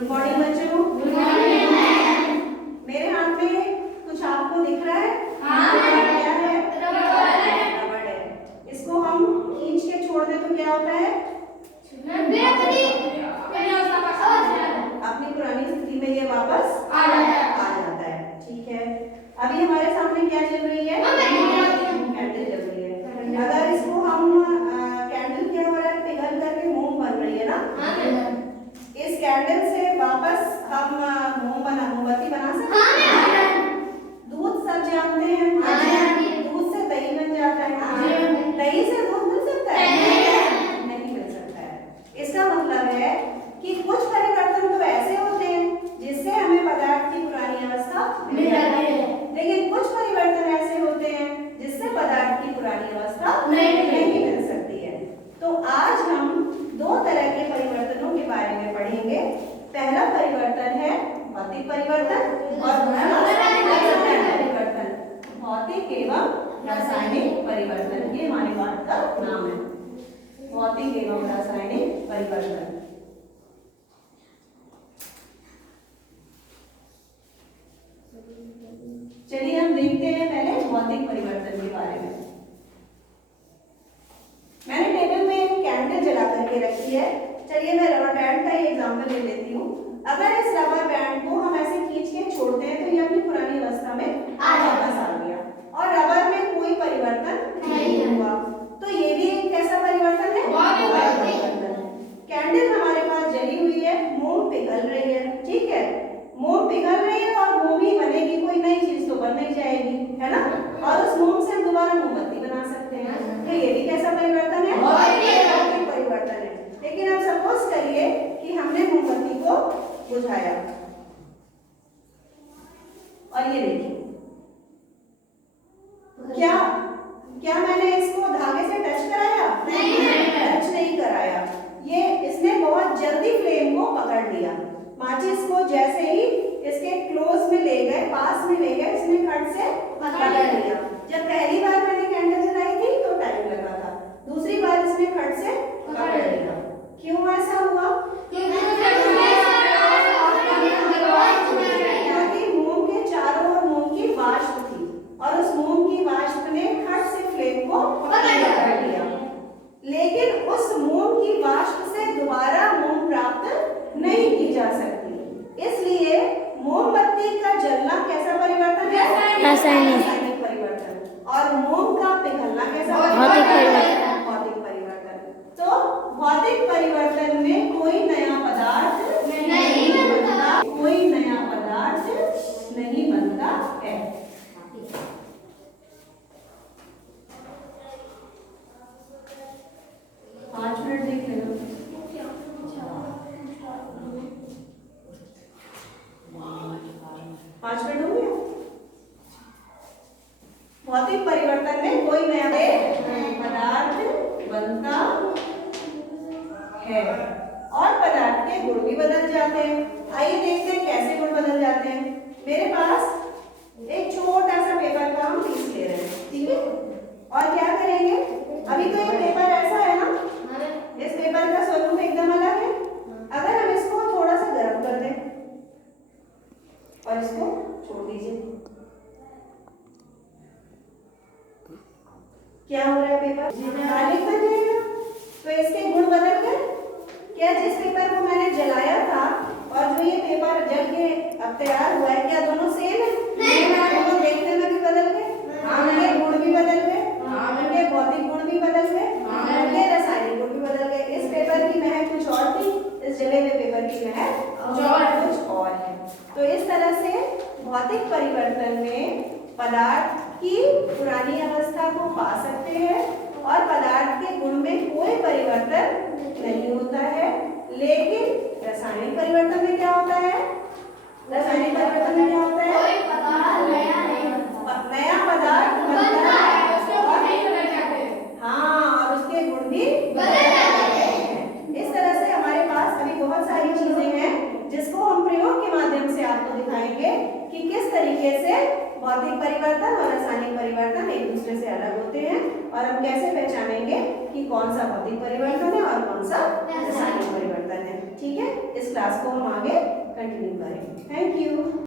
Good morning बच्चों। Good morning ma'am. मेरे हाथ में कुछ आपको दिख रहा है? हाँ क्या है? रबर है। रबड़ है। इसको हम खींच के छोड़ दें तो क्या होता है? अपनी पुरानी स्थिति में ये वापस आ जाता है। ठीक है, अभी हमारे सामने क्या चल रही है? कैंडल चल रही है। अगर इसको हम कैंडल क्या हो रहा है, पिघल करके मोम बन रही है ना। इस कैंडल से वापस हम मोमबत्ती बना सकते हैं। दूध सब जानते हैं, दूध से दही बन जाता है। दही से दूध मिल सकता है? नहीं मिल सकता है। इसका मतलब है कि कुछ परिवर्तन तो ऐसे होते हैं जिससे हमें पदार्थ की पुरानी अवस्था मिल जाती है, लेकिन कुछ परिवर्तन ऐसे होते हैं जिससे पदार्थ की पुरानी अवस्था नहीं मिल सकती है। तो आज हम दो तरह के परिवर्तनों के बारे में पढ़ेंगे। पहला परिवर्तन है भौतिक परिवर्तन और दूसरा रासायनिक परिवर्तन। भौतिक एवं रासायनिक परिवर्तन, ये हमारे पाठ का नाम है, भौतिक एवं रासायनिक परिवर्तन। चलिए हम देखते हैं पहले भौतिक परिवर्तन के बारे में। मैंने टेबल में एक कैंडल जला करके रखी है। चलिए मैं रबर बैंड का ही एग्जांपल ले लेती हूँ। अगर इस रबर बैंड को हम ऐसे खींच के छोड़ते हैं तो ये अपनी पुरानी अवस्था में वापस आ गया और रबर में कोई परिवर्तन नहीं हुआ। तो ये भी एक कैसा परिवर्तन है? परिवर्तन। कैंडल हमारे पास जली हुई है, मोम पिघल रही है। ठीक है, मोम पिघल रही है और मोम ही बनेगी, कोई नई चीज तो बन नहीं जाएगी, है ना। और उस मोम से हम दोबारा मोमबत्ती बना सकते हैं। तो ये भी कैसा परिवर्तन है? भौतिक परिवर्तन है। लेकिन अब सपोज करिए कि हमने मोमबत्ती को बुझाया और ये देखिए, क्या मैंने इसको धागे से टच कराया? टच नहीं कराया। ये इसने बहुत जल्दी फ्लेम को पकड़ लिया। माचिस को जैसे ही इसके क्लोज में ले गए, पास में ले गए, इसने खट से पकड़ लिया। जब पहली बार मैंने कैंडल जलाई थी तो टाइम लगा था, दूसरी बार इसने खट से पकड़ लिया। क्यों ऐसा हुआ? क्योंकि मोम के चारों ओर मोम की वाष्प थी और उस मोम की वाष्प ने खट से फ्लेम को पकड़ लिया। लेकिन उस मोम की वाष्प से दोबारा मोम प्राप्त नहीं की जा सकती, इसलिए मोमबत्ती का जलना कैसा परिवर्तन है? रासायनिक परिवर्तन। और मोम का पिघलना कैसा? भौतिक परिवर्तन। तो भौतिक परिवर्तन में कोई नया पदार्थ नहीं बनता, कोई नया पदार्थ नहीं बनता है। पाँच मिनट देख लेना। पाँच मिनट हो गया। भौतिक परिवर्तन में कोई नया पदार्थ बनता है और पदार्थ के गुण भी बदल जाते हैं। आइए देखते हैं कैसे गुण बदल जाते हैं। मेरे पास एक छोटा सा पेपर का हम पीस ले रहे हैं, ठीक है। और क्या करेंगे, अभी तो ये पेपर ऐसा है ना, इस पेपर का स्वरूप एकदम अलग है। अगर हम इसको थोड़ा सा गर्म कर दें और इसको छोड़ दीजिए, क्या हो रहा है? पेपर कालिक बन जाएगा। तो इसके गुण बदल गए क्या? जिस पेपर को मैंने जलाया था और जो ये पेपर जल के अब तैयार हुआ है, क्या दोनों सेम है? नहीं। दोनों देखने में भी बदल गए, उनके गुण भी बदल गए, उनके भौतिक गुण भी बदल गए, उनके रासायनिक गुण भी बदल गए। इस पेपर की महक कुछ और थी, इस जले हुए पेपर की महक कुछ और है। तो इस तरह से भौतिक परिवर्तन में पदार्थ की पुरानी अवस्था को पा सकते हैं और पदार्थ के गुण में कोई परिवर्तन नहीं होता है। लेकिन रासायनिक परिवर्तन में क्या होता है? रासायनिक परिवर्तन में क्या होता है? नया पदार्थ बनता है। हाँ, और उसके गुण भी बदल जाते हैं। इस तरह से हमारे पास अभी बहुत सारी चीजें हैं जिसको हम प्रयोग के माध्यम से आपको दिखाएंगे कि किस तरीके से भौतिक परिवर्तन और रासायनिक परिवर्तन एक दूसरे से अलग होते हैं और हम कैसे पहचानेंगे कि कौन सा भौतिक परिवर्तन है और कौन सा रासायनिक परिवर्तन है। ठीक है, इस क्लास को हम आगे कंटिन्यू